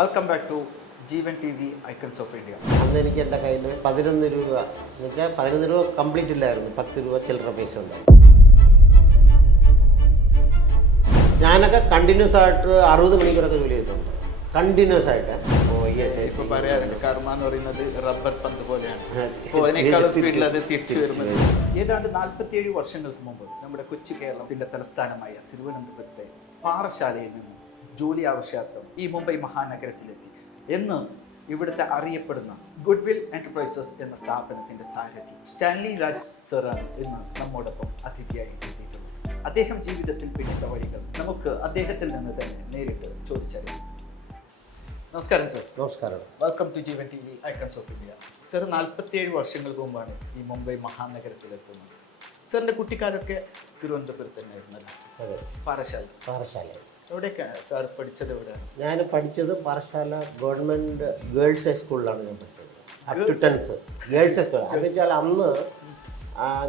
Welcome back to Jeevan T V icons of India. അന്ന് എനിക്ക് എൻ്റെ കയ്യിൽ 11 രൂപ എന്ന് വെച്ചാൽ 11 രൂപ കംപ്ലീറ്റ് ഇല്ലായിരുന്നു, 10 രൂപ ചില്ലറ പൈസ ഉണ്ടായിരുന്നു. ഞാനൊക്കെ കണ്ടിന്യൂസ് ആയിട്ട് 60 മണിക്കൂറൊക്കെ ജോലി ചെയ്തിട്ടുണ്ട്, കണ്ടിന്യൂസ് ആയിട്ട്. ഇപ്പൊ പറയാറുണ്ട് കർമ്മ എന്ന് പറയുന്നത് റബ്ബർ പന്ത് പോലെയാണ്, അതിനേക്കാളും സ്പീഡിൽ അത് തിരിച്ചു വരുന്നത്. ഏതാണ്ട് 47 വർഷങ്ങൾക്ക് മുമ്പ് നമ്മുടെ കൊച്ചു കേരളത്തിന്റെ തലസ്ഥാനമായ തിരുവനന്തപുരത്തെ പാറശാലയിൽ നിന്ന് ജോലി ആവശ്യാർത്ഥം ഈ മുംബൈ മഹാനഗരത്തിലെത്തി. എന്ന് ഇവിടുത്തെ അറിയപ്പെടുന്ന ഗുഡ്വിൽ എന്റർപ്രൈസസ് എന്ന സ്ഥാപനത്തിന്റെ സാരഥി സ്റ്റാൻലി രാജ് സാറാണ് ഇന്ന് നമ്മോടൊപ്പം അതിഥിയായി എത്തിയിട്ടുള്ളത്. അദ്ദേഹം ജീവിതത്തിൽ പിന്നിട്ട വഴികൾ നമുക്ക് അദ്ദേഹത്തിൽ നിന്ന് തന്നെ നേരിട്ട് ചോദിച്ചറിയാം. നമസ്കാരം സർ. നമസ്കാരം. Welcome to Jeevan T V icons of India. Sir 47 വർഷങ്ങൾക്ക് മുമ്പാണ് ഈ മുംബൈ മഹാനഗരത്തിലെത്തുന്നത്. സാറിൻ്റെ കുട്ടിക്കാലൊക്കെ തിരുവനന്തപുരത്ത് തന്നെയായിരുന്നല്ലോ? അതെ, പാറശാല. എവിടെയൊക്കെ സാർ പഠിച്ചത്? എവിടെയാണ്? ഞാൻ പഠിച്ചത് പാറശാല ഗവൺമെൻറ് ഗേൾസ് ഹൈസ്കൂളിലാണ് ഞാൻ പഠിച്ചത്. Up to 10th girls high school. എന്ന് വെച്ചാൽ അന്ന്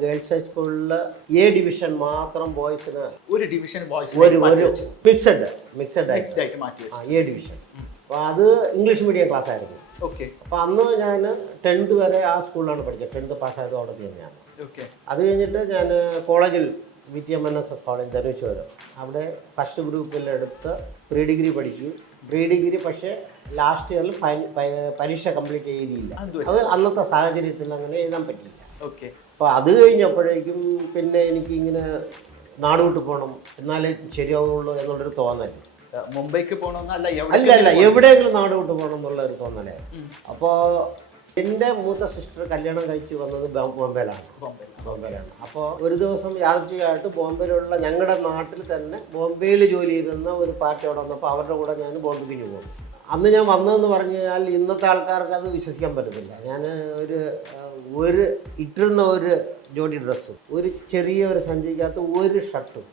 ഗേൾസ് ഹൈസ്കൂളിൽ എ ഡിവിഷൻ മാത്രം ബോയ്സിന്, ഒരു ഡിവിഷൻ ബോയ്സ് ഒരു മിക്സഡ് ആയിട്ട് മാറ്റി എ ഡിവിഷൻ. അപ്പോൾ അത് ഇംഗ്ലീഷ് മീഡിയം ക്ലാസ് ആയിരുന്നു. ഓക്കെ. അപ്പോൾ അന്ന് ഞാൻ 10th വരെ ആ സ്കൂളിലാണ് പഠിച്ചത്. 10th പാസ്സായത് അവിടെ തന്നെയാണ്. ഓക്കെ. അത് കഴിഞ്ഞിട്ട് ഞാൻ കോളേജിൽ VTMNSS കോളേജ് ധനുശ്വരം, അവിടെ ഫസ്റ്റ് ഗ്രൂപ്പിലെടുത്ത് പ്രീ ഡിഗ്രി പഠിച്ചു. പ്രീ ഡിഗ്രി പക്ഷേ ലാസ്റ്റ് ഇയറിൽ പരീക്ഷ കംപ്ലീറ്റ് ചെയ്തില്ല. അത് അന്നത്തെ സാഹചര്യത്തിൽ അങ്ങനെ എഴുതാൻ പറ്റിയില്ല. ഓക്കെ. അപ്പോൾ അത് കഴിഞ്ഞപ്പോഴേക്കും പിന്നെ എനിക്കിങ്ങനെ നാട് വിട്ട് പോകണം, എന്നാലേ ശരിയാവുള്ളൂ എന്നുള്ളൊരു തോന്നൽ. മുംബൈക്ക് പോകണമെന്നല്ല, അല്ല എവിടെയെങ്കിലും നാട് വിട്ട് പോകണം എന്നുള്ള ഒരു തോന്നലായിരുന്നു. അപ്പോൾ എൻ്റെ മൂത്ത സിസ്റ്റർ കല്യാണം കഴിച്ച് വന്നത് ബോംബെയിലാണ്. അപ്പോൾ ഒരു ദിവസം യാദൃച്ഛികമായിട്ട് ബോംബെയിലുള്ള ഞങ്ങളുടെ നാട്ടിൽ തന്നെ ബോംബെയിൽ ജോലി ചെയ്തിരുന്ന ഒരു പാർട്ടി അവിടെ വന്നപ്പോൾ അവരുടെ കൂടെ ഞാൻ ബോംബെക്ക് പോകും. അന്ന് ഞാൻ വന്നതെന്ന് പറഞ്ഞു കഴിഞ്ഞാൽ ഇന്നത്തെ ആൾക്കാർക്ക് അത് വിശ്വസിക്കാൻ പറ്റത്തില്ല. ഞാൻ ഒരു ഇട്ടിരുന്ന ഒരു ജോഡി ഡ്രസ്സും ഒരു ചെറിയ ഒരു സഞ്ചിക്കകത്ത് ഒരു ഷർട്ടും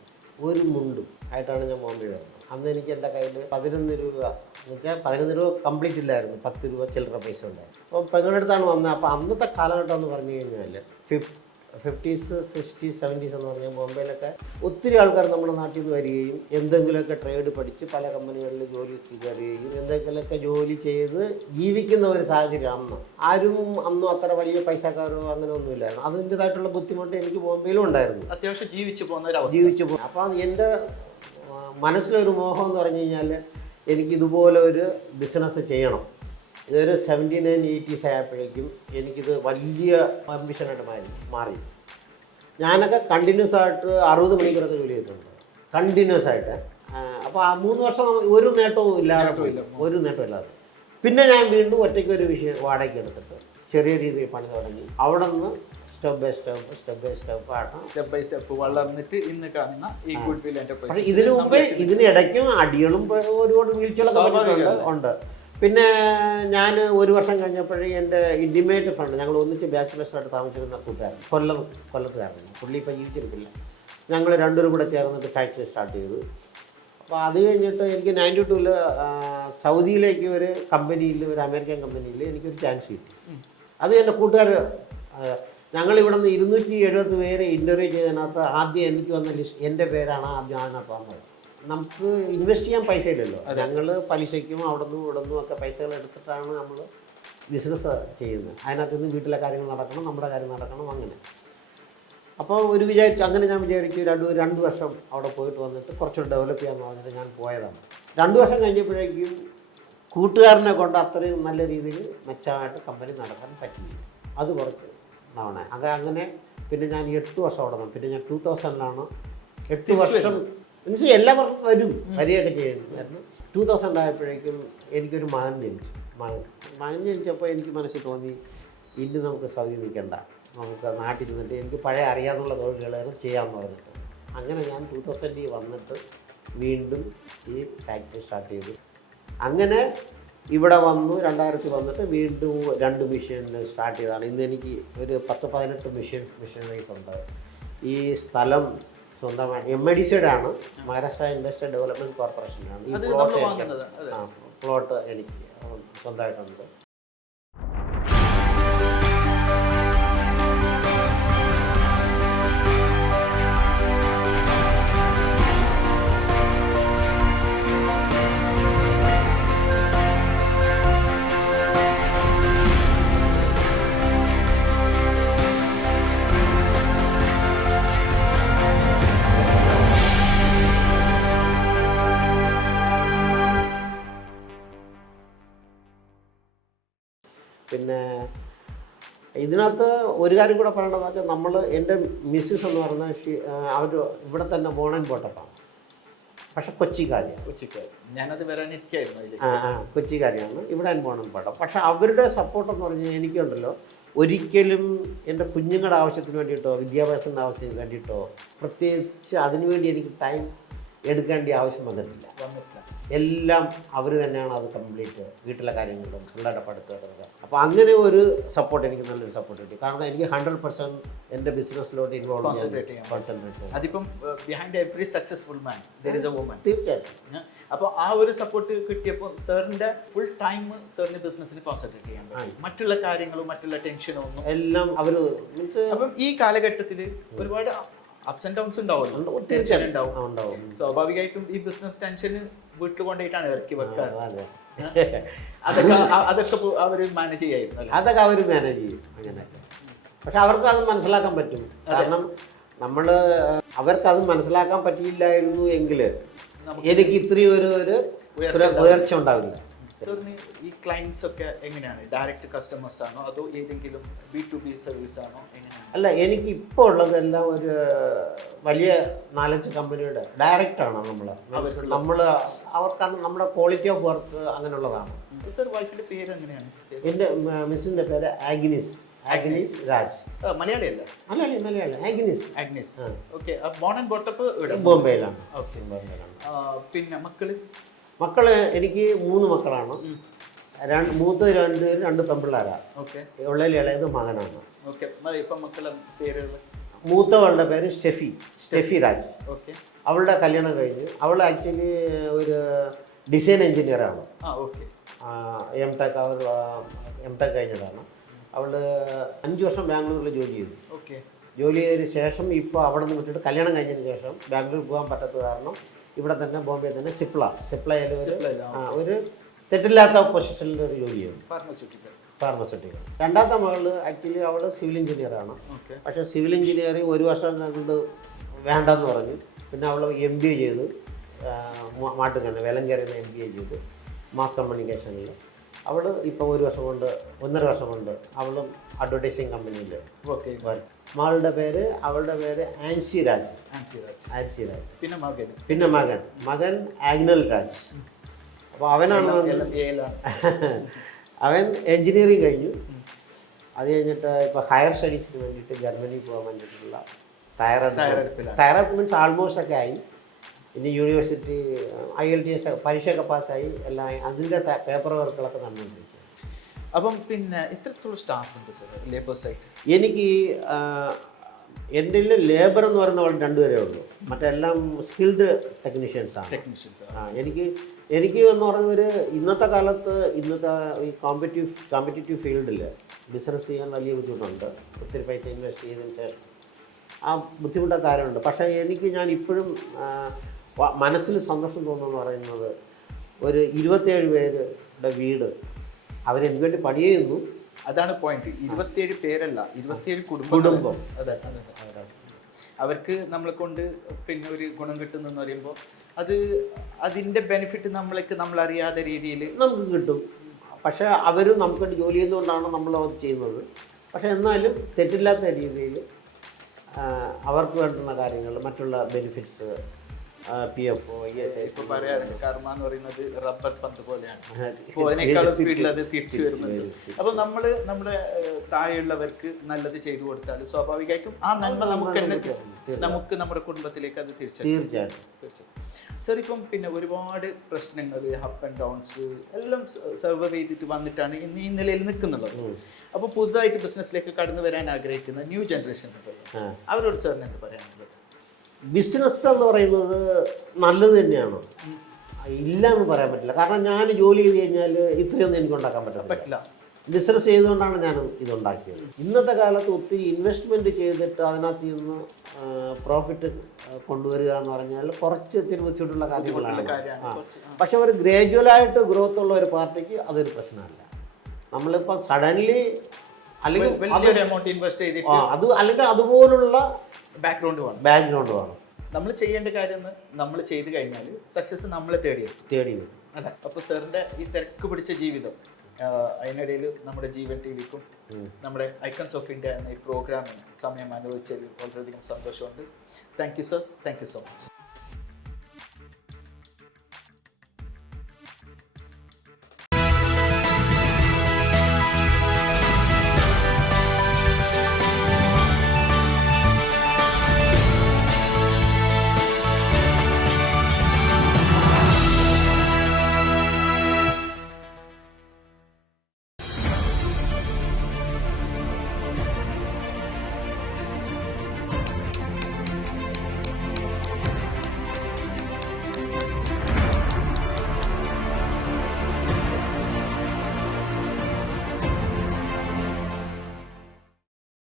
ഒരു മുണ്ടും ആയിട്ടാണ് ഞാൻ ബോംബെയിൽ വരുന്നത്. അന്ന് എനിക്ക് എൻ്റെ കയ്യിൽ 11 രൂപ എന്ന് വെച്ചാൽ 11 രൂപ കംപ്ലീറ്റ് ഇല്ലായിരുന്നു, 10 രൂപ ചില്ലറ പൈസ ഉണ്ടായിരുന്നു. അപ്പോൾ പെങ്ങളുടെ അടുത്താണ് വന്നത്. അപ്പോൾ അന്നത്തെ കാലഘട്ടം എന്ന് പറഞ്ഞു കഴിഞ്ഞാൽ 50s 60s 70s എന്ന് പറഞ്ഞാൽ ബോംബെയിലൊക്കെ ഒത്തിരി ആൾക്കാർ നമ്മുടെ നാട്ടിൽ നിന്ന് വരികയും എന്തെങ്കിലുമൊക്കെ ട്രേഡ് പഠിച്ച് പല കമ്പനികളിൽ ജോലി കയറുകയും എന്തെങ്കിലുമൊക്കെ ജോലി ചെയ്ത് ജീവിക്കുന്ന ഒരു സാഹചര്യം. ആരും അന്നും അത്ര വലിയ പൈസക്കാരോ അങ്ങനെ ഒന്നുമില്ലായിരുന്നു. അതിൻ്റെതായിട്ടുള്ള ബുദ്ധിമുട്ട് എനിക്ക് ബോംബെയിലും ഉണ്ടായിരുന്നു. അത്യാവശ്യം ജീവിച്ചു പോകും. അപ്പോൾ എൻ്റെ മനസ്സിലൊരു മോഹം എന്ന് പറഞ്ഞു കഴിഞ്ഞാൽ എനിക്കിതുപോലെ ഒരു ബിസിനസ് ചെയ്യണം. ഇതൊരു 79 80s ആയപ്പോഴേക്കും എനിക്കിത് വലിയ ആംബിഷനായിട്ട് മാറി. ഞാനൊക്കെ കണ്ടിന്യൂസ് ആയിട്ട് 60 മണിക്കൂറൊക്കെ ജോലി ചെയ്തിട്ടുണ്ട്, കണ്ടിന്യൂസ് ആയിട്ട്. അപ്പോൾ ആ 3 വർഷം ഒരു നേട്ടവും ഇല്ലാതെ പിന്നെ ഞാൻ വീണ്ടും ഒറ്റയ്ക്ക് ഒരു വാടകയ്ക്ക് എടുത്തിട്ട് ചെറിയ രീതിയിൽ പണി തുടങ്ങി. അവിടെ നിന്ന് സ്റ്റെപ്പ് ബൈ സ്റ്റെപ്പ് വളർന്നിട്ട് ഇന്ന് കാണുന്ന ഈ ഗുഡ്വിൽ എന്റർപ്രൈസസ്. ഇതിനു മുമ്പ് ഇതിനിടയ്ക്കും അടികളും ഒരുപാട് വീഴ്ചകളൊക്കെ ഉണ്ട്. പിന്നെ ഞാൻ ഒരു വർഷം കഴിഞ്ഞപ്പോഴേ എൻ്റെ ഇൻറ്റിമേറ്റ് ഫ്രണ്ട്, ഞങ്ങൾ ഒന്നിച്ച് ബാച്ചിലേഴ്സായിട്ട് താമസിച്ചിരുന്ന കൂട്ടുകാരൻ, കൊല്ലത്തുകാരൻ, പുള്ളി ഇപ്പം ജീവിച്ചിരിക്കില്ല. ഞങ്ങൾ രണ്ടുപേരും കൂടെ ചേർന്നിട്ട് ഫാക്ടറി സ്റ്റാർട്ട് ചെയ്തു. അപ്പോൾ അത് കഴിഞ്ഞിട്ട് എനിക്ക് 92-ൽ സൗദിയിലേക്ക് ഒരു കമ്പനിയിൽ, ഒരു അമേരിക്കൻ കമ്പനിയിൽ എനിക്കൊരു ചാൻസ് കിട്ടി. അത് എൻ്റെ കൂട്ടുകാർ, ഞങ്ങളിവിടെ നിന്ന് 270 പേരെ ഇൻ്റർവ്യൂ ചെയ്തതിനകത്ത് ആദ്യം എനിക്ക് വന്ന ലിസ്റ്റ് എൻ്റെ പേരാണ് ആദ്യം അതിനകത്ത് വന്നത്. നമുക്ക് ഇൻവെസ്റ്റ് ചെയ്യാൻ പൈസ ഇല്ലല്ലോ. ഞങ്ങൾ പലിശയ്ക്കും അവിടെ നിന്നും ഇവിടെ നിന്നും ഒക്കെ പൈസകൾ എടുത്തിട്ടാണ് നമ്മൾ ബിസിനസ് ചെയ്യുന്നത്. അതിനകത്ത് നിന്ന് വീട്ടിലെ കാര്യങ്ങൾ നടക്കണം, നമ്മുടെ കാര്യം നടക്കണം, അങ്ങനെ. അപ്പോൾ അങ്ങനെ ഞാൻ വിചാരിച്ചു 2 വർഷം അവിടെ പോയിട്ട് വന്നിട്ട് കുറച്ചുകൂടി ഡെവലപ്പ് ചെയ്യാമെന്ന് പറഞ്ഞിട്ട് ഞാൻ പോയതാണ്. 2 വർഷം കഴിഞ്ഞപ്പോഴേക്കും കൂട്ടുകാരനെ കൊണ്ട് അത്രയും നല്ല രീതിയിൽ മെച്ചമായിട്ട് കമ്പനി നടക്കാൻ പറ്റില്ല. അത് കുറച്ച് തവണ അങ്ങനെ പിന്നെ ഞാൻ 8 വർഷം അവിടെ നിന്ന്. പിന്നെ ഞാൻ 2000-ലാണ് 8 വർഷം എന്നുവെച്ചാൽ എല്ലാ വർഷവും വരികയൊക്കെ ചെയ്യുമായിരുന്നു. 2000 ആയപ്പോഴേക്കും എനിക്കൊരു മകൻ ജനിച്ചപ്പോൾ എനിക്ക് മനസ്സിൽ തോന്നി, ഇനി നമുക്ക് സൗദി നിൽക്കണ്ട, നമുക്ക് നാട്ടിൽ നിന്നിട്ട് എനിക്ക് പഴയ അറിയാവുന്ന തൊഴിലുകളായിരുന്നു ചെയ്യാമെന്ന് പറഞ്ഞിട്ട്. അങ്ങനെ ഞാൻ 2000 വന്നിട്ട് വീണ്ടും ഈ ഫാക്ടറി സ്റ്റാർട്ട് ചെയ്തു. അങ്ങനെ ഇവിടെ വന്നു. 2000 വന്നിട്ട് വീണ്ടും 2 മെഷീൻ സ്റ്റാർട്ട് ചെയ്തതാണ്. ഇന്ന് എനിക്ക് ഒരു 10-18 മെഷീനറീസ് ഉണ്ട്. ഈ സ്ഥലം സ്വന്തമായി MIDCയുടെ ആണ്, മഹാരാഷ്ട്ര ഇൻഡസ്ട്രിയൽ ഡെവലപ്മെൻറ്റ് കോർപ്പറേഷനാണ്. ഈ പ്ലോട്ട് എനിക്ക് സ്വന്തമായിട്ടുണ്ട്. പിന്നെ ഇതിനകത്ത് ഒരു കാര്യം കൂടെ പറയേണ്ടതെന്ന് വെച്ചാൽ നമ്മൾ എൻ്റെ മിസ്സിസ് എന്ന് പറഞ്ഞാൽ അവർ ഇവിടെ തന്നെ ബോൺ ആൻഡ് ബോട്ടപ്പാണ്, പക്ഷെ കൊച്ചിക്കാരിയാണ്. ഉച്ചയ്ക്ക് ഞാനത് വരാനിരിക്കായിരുന്നു അതിൽ. കൊച്ചിക്കാരിയാണ്, ഇവിടെ ബോൺ ആൻഡ് ബോട്ടം. പക്ഷെ അവരുടെ സപ്പോർട്ട് എന്ന് പറഞ്ഞാൽ എനിക്കുണ്ടല്ലോ, ഒരിക്കലും എൻ്റെ കുഞ്ഞുങ്ങളുടെ ആവശ്യത്തിന് വേണ്ടിയിട്ടോ വിദ്യാഭ്യാസത്തിൻ്റെ ആവശ്യത്തിന് വേണ്ടിയിട്ടോ പ്രത്യേകിച്ച് അതിനുവേണ്ടി എനിക്ക് ടൈം എടുക്കേണ്ട ആവശ്യം വന്നിട്ടില്ല. എല്ലാം അവർ തന്നെയാണ് അത് കംപ്ലീറ്റ്, വീട്ടിലെ കാര്യങ്ങളും പിള്ളേരുടെ പഠിത്തമൊക്കെ. അപ്പോൾ അങ്ങനെ ഒരു സപ്പോർട്ട്, എനിക്ക് നല്ലൊരു സപ്പോർട്ട് കിട്ടി. കാരണം എനിക്ക് 100% എൻ്റെ ബിസിനസ്സിലോട്ട് ഇൻവോൾവ് കോൺസെൻട്രേറ്റ് ചെയ്യാം. അതിപ്പം behind every successful man there is a woman. തീർച്ചയായിട്ടും. അപ്പോൾ ആ ഒരു സപ്പോർട്ട് കിട്ടിയപ്പോൾ സാറിൻ്റെ ഫുൾ ടൈം സാറിന് ബിസിനസ്സിന് കോൺസെൻട്രേറ്റ് ചെയ്യാൻ പറ്റും. മറ്റുള്ള കാര്യങ്ങളും മറ്റുള്ള ടെൻഷനോ ഒന്നും എല്ലാം അവർ മീൻസ്. അപ്പം ഈ കാലഘട്ടത്തിൽ ഒരുപാട് അപ്സ് ആൻഡ് ഡൗൺസ് ഉണ്ടാവുമല്ലോ, ടെൻഷൻ ഉണ്ടാവും. സ്വാഭാവികമായിട്ടും ഈ ബിസിനസ് ടെൻഷന് വീട്ടിൽ കൊണ്ടുപോയിട്ടാണ് ഇറക്കി വെക്കാറ്. അതൊക്കെ അവർ മാനേജ് ചെയ്യായിരുന്നു. അതൊക്കെ അവർ മാനേജ് ചെയ്യും അങ്ങനെയൊക്കെ. പക്ഷെ അവർക്ക് അത് മനസ്സിലാക്കാൻ പറ്റും. കാരണം അവർക്കത് മനസ്സിലാക്കാൻ പറ്റിയില്ലായിരുന്നു എങ്കിൽ എനിക്ക് ഇത്രയും ഒരു ഉയർച്ച ഉണ്ടാവില്ല. സാറിന് ഈ ക്ലയൻസ് ഒക്കെ എങ്ങനെയാണ്? ഡയറക്റ്റ് കസ്റ്റമേഴ്സ് ആണോ അതോ ഏതെങ്കിലും B2B സർവീസ് ആണോ, എങ്ങനെയാണ്? അല്ല, എനിക്ക് ഇപ്പോൾ ഉള്ളതെല്ലാം ഒരു വലിയ 4-5 കമ്പനിയുടെ ഡയറക്റ്റാണ്. അവർക്കാണ് നമ്മുടെ ക്വാളിറ്റി ഓഫ് വർക്ക് അങ്ങനെയുള്ളതാണ്. സാർ വൈഫിന്റെ പേര് എങ്ങനെയാണ്? എൻ്റെ മിസ്സിൻ്റെ പേര് ആഗ്നിസ് രാജ്. മലയാളിയല്ല? മലയാളി Agnes. Okay. Born and brought up ബോംബെയിലാണ്. പിന്നെ മക്കള് എനിക്ക് 3 മക്കളാണ്. മൂത്തത് 2 പേര് 2 പെൺപിള്ളേരാണ്. ഉള്ളിൽ ഇളയത് മകനാണ്. മൂത്തവളുടെ പേര് സ്റ്റെഫി രാജ്. അവളുടെ കല്യാണം കഴിഞ്ഞ് അവൾ ആക്ച്വലി ഒരു ഡിസൈൻ എഞ്ചിനീയറാണ്. എം ടെക് കഴിഞ്ഞതാണ്. അവൾ 5 വർഷം ബാംഗ്ലൂരിൽ ജോലി ചെയ്തു. ജോലി ചെയ്തതിന് ശേഷം ഇപ്പോൾ അവിടെ നിന്ന് വിട്ടിട്ട് കല്യാണം കഴിഞ്ഞതിന് ശേഷം ബാംഗ്ലൂർ പോകാൻ പറ്റാത്ത കാരണം ഇവിടെ തന്നെ ബോംബെ തന്നെ സിപ്ലയിൽ ഒരു തെറ്റില്ലാത്ത പൊസിഷനിൽ ഒരു ജോലി ചെയ്യും, ഫാർമസ്യൂട്ടിക്കൽ. രണ്ടാമത്തെ മകള് ആക്ച്വലി അവൾ സിവിൽ എഞ്ചിനീയറാണ്. പക്ഷേ സിവിൽ എഞ്ചിനീയറിങ് 1 വർഷം കൊണ്ട് വേണ്ടെന്ന് പറഞ്ഞു. പിന്നെ അവൾ MBA ചെയ്തു, മാട്ടുകന്നെ വേലങ്കരയിൽ നിന്ന് MBA ചെയ്തു മാസ് കമ്മ്യൂണിക്കേഷനിൽ. അവൾ ഇപ്പോൾ 1 വർഷം കൊണ്ട് 1.5 വർഷം കൊണ്ട് അവളും അഡ്വർടൈസിങ് കമ്പനിയിൽ വർക്ക്. അവളുടെ പേര് ആൻസി രാജ്. പിന്നെ മകൻ ആഗ്നൽ രാജ്. അപ്പോൾ അവനാണ് അവൻ എൻജിനീയറിങ് കഴിഞ്ഞു. അത് കഴിഞ്ഞിട്ട് ഇപ്പോൾ ഹയർ സ്റ്റഡീസിന് വേണ്ടിയിട്ട് ജർമ്മനിയിൽ പോകാൻ വേണ്ടിയിട്ടുള്ള തയ്യാറെടുപ്പ് മീൻസ് ആൾമോസ്റ്റ് ഒക്കെ ആയി. ഇനി യൂണിവേഴ്സിറ്റി IELTS പരീക്ഷയൊക്കെ പാസ്സായി എല്ലാം അതിൻ്റെ പേപ്പർ വർക്കുകളൊക്കെ നടന്നുകൊണ്ടിരിക്കും. അപ്പം പിന്നെ എത്രത്തോളം സ്റ്റാഫ് ഉണ്ട് സാർ ലേബർ സൈറ്റ്? എനിക്ക് എൻ്റെ ലേബർ എന്ന് പറയുന്ന 2 പേരേ ഉള്ളൂ. മറ്റെല്ലാം സ്കിൽഡ് ടെക്നീഷ്യൻസാണ്. എനിക്ക് എന്ന് പറഞ്ഞ ഇന്നത്തെ കാലത്ത് ഈ കോമ്പറ്റീറ്റീവ് ഫീൽഡിൽ ബിസിനസ് ചെയ്യാൻ വലിയ ബുദ്ധിമുട്ടുണ്ട്. ഒത്തിരി പൈസ ഇൻവെസ്റ്റ് ചെയ്തതിന് ശേഷം ആ ബുദ്ധിമുട്ടൊക്കെ കാര്യമുണ്ട്. പക്ഷേ ഞാൻ ഇപ്പോഴും മനസ്സിൽ സന്തോഷം തോന്നുന്നു പറയുന്നത് ഒരു 27 പേരുടെ വീട് അവരെന്ത് വേണ്ടി പണി ചെയ്യുന്നു. അതാണ് പോയിന്റ്. 27 പേരല്ല, 27 കുടുംബം. അതെ. അവർക്ക് നമ്മളെ കൊണ്ട് പിന്നെ ഒരു ഗുണം കിട്ടുന്നെന്ന് പറയുമ്പോൾ അതിൻ്റെ ബെനിഫിറ്റ് നമ്മളറിയാത്ത രീതിയിൽ നമുക്ക് കിട്ടും. പക്ഷേ അവരും നമുക്ക് വേണ്ടി ജോലി ചെയ്യുന്നതുകൊണ്ടാണ് നമ്മൾ അത് ചെയ്യുന്നത്. പക്ഷേ എന്നാലും തെറ്റില്ലാത്ത രീതിയിൽ അവർക്ക് വേണ്ടുന്ന കാര്യങ്ങൾ, മറ്റുള്ള ബെനിഫിറ്റ്സ്, PF, ESI. ഇപ്പോൾ പറയാറുണ്ട് കർമ്മ എന്ന് പറയുന്നത് റബ്ബർ പന്ത് പോലെയാണ്. അപ്പോൾ അതിനേക്കാളും സ്പീഡിൽ അത് തിരിച്ചു വരുന്നുണ്ട്. അപ്പോൾ നമ്മുടെ താഴെയുള്ളവർക്ക് നല്ലത് ചെയ്തു കൊടുത്താൽ സ്വാഭാവികമായിട്ടും ആ നന്മ നമുക്ക് നമ്മുടെ കുടുംബത്തിലേക്ക് അത് തീർച്ചയായിട്ടും. സാർ ഇപ്പം പിന്നെ ഒരുപാട് പ്രശ്നങ്ങൾ, അപ്പ് ആൻഡ് ഡൗൺസ് എല്ലാം സർവൈവ് ചെയ്തിട്ട് വന്നിട്ടാണ് ഇന്ന് ഈ നിലയിൽ നിൽക്കുന്നുള്ളത്. അപ്പോൾ പുതുതായിട്ട് ബിസിനസ്സിലേക്ക് കടന്നു വരാൻ ആഗ്രഹിക്കുന്ന ന്യൂ ജനറേഷൻ ഉണ്ടല്ലോ, അവരോട് സാറിന് എന്ത് പറയാനുള്ളത്? ബിസിനസ് എന്ന് പറയുന്നത് നല്ലത് തന്നെയാണ്, ഇല്ല എന്ന് പറയാൻ പറ്റില്ല. കാരണം ഞാൻ ജോലി ചെയ്ത് കഴിഞ്ഞാൽ ഇത്രയൊന്നും എനിക്ക് ഉണ്ടാക്കാൻ പറ്റില്ല. ബിസിനസ് ചെയ്തുകൊണ്ടാണ് ഞാൻ ഇതുണ്ടാക്കിയത്. ഇന്നത്തെ കാലത്ത് ഒത്തിരി ഇൻവെസ്റ്റ്മെൻറ്റ് ചെയ്തിട്ട് അതിനകത്ത് നിന്ന് പ്രോഫിറ്റ് കൊണ്ടുവരിക എന്ന് പറഞ്ഞാൽ കുറച്ച് ഒത്തിരി ബുദ്ധിമുട്ടുള്ള കാര്യങ്ങളാണ്. പക്ഷെ ഒരു ഗ്രാജുവലായിട്ട് ഗ്രോത്ത് ഉള്ള ഒരു പാർട്ടിക്ക് അതൊരു പ്രശ്നമല്ല. നമ്മളിപ്പോൾ സഡൻലി അല്ലെങ്കിൽ അതുപോലുള്ള ബാക്ക്ഗ്രൗണ്ട് വേണം. നമ്മൾ ചെയ്യേണ്ട കാര്യം നമ്മൾ ചെയ്ത് കഴിഞ്ഞാൽ സക്സസ് നമ്മളെ തേടി വരും. അല്ല, അപ്പോൾ സാറിൻ്റെ ഈ തിരക്ക് പിടിച്ച ജീവിതം അതിനിടയിൽ നമ്മുടെ ജീവൻ ടി വിക്കും നമ്മുടെ ഐക്കൺസ് ഓഫ് ഇന്ത്യ എന്ന ഈ പ്രോഗ്രാമിന് സമയം അനുവദിച്ചതിൽ വളരെയധികം സന്തോഷമുണ്ട്. Thank you sir, thank you so much.